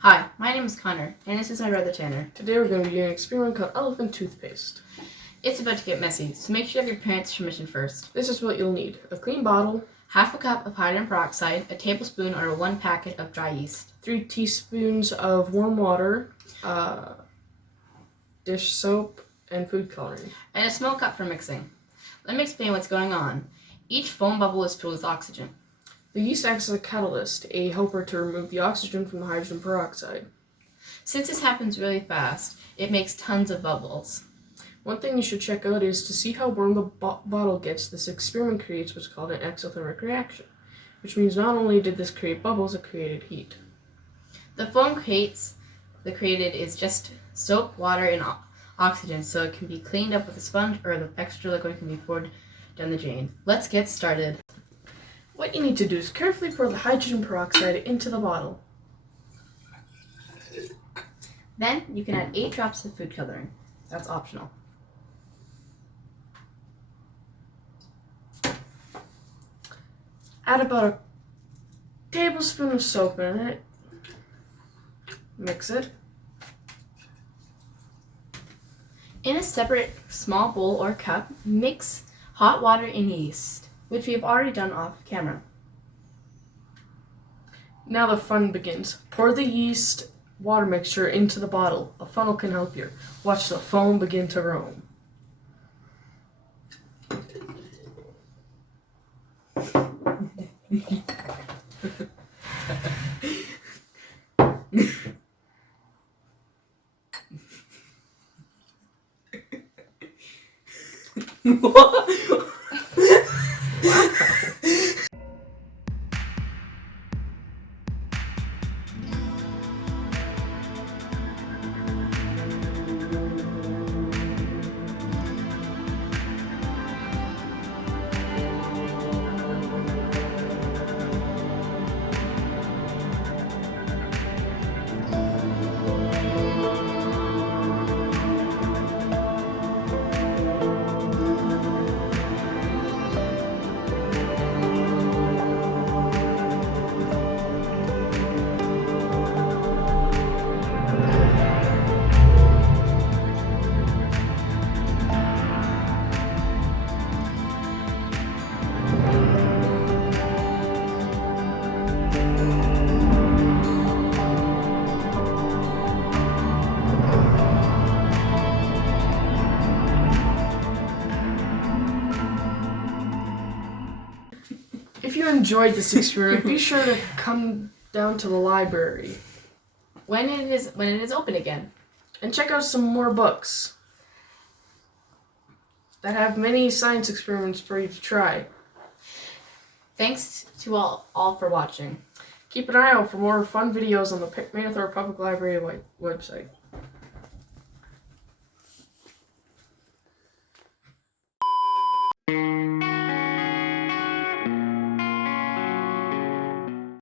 Hi, my name is Connor, and this is my brother Tanner. Today we're going to be doing an experiment called elephant toothpaste. It's about to get messy, so make sure you have your parents' permission first. This is what you'll need: a clean bottle, half a cup of hydrogen peroxide, a tablespoon or 1 packet of dry yeast, 3 teaspoons of warm water, dish soap, and food coloring, and a small cup for mixing. Let me explain what's going on. Each foam bubble is filled with oxygen. The yeast acts as a catalyst, a helper to remove the oxygen from the hydrogen peroxide. Since this happens really fast, it makes tons of bubbles. One thing you should check out is to see how warm the bottle gets. This experiment creates what's called an exothermic reaction, which means not only did this create bubbles, it created heat. The foam created is just soap, water, and oxygen, so it can be cleaned up with a sponge, or the extra liquid can be poured down the drain. Let's get started. What you need to do is carefully pour the hydrogen peroxide into the bottle. Then you can add 8 drops of food coloring. That's optional. Add about a tablespoon of soap in it. Mix it. In a separate small bowl or cup, mix hot water and yeast, which we have already done off camera. Now the fun begins. Pour the yeast water mixture into the bottle. A funnel can help you. Watch the foam begin to roam. What? If you enjoyed this experiment, be sure to come down to the library When it is open again. and check out some more books that have many science experiments for you to try. Thanks to all for watching. Keep an eye out for more fun videos on the Maythorpe Public Library website.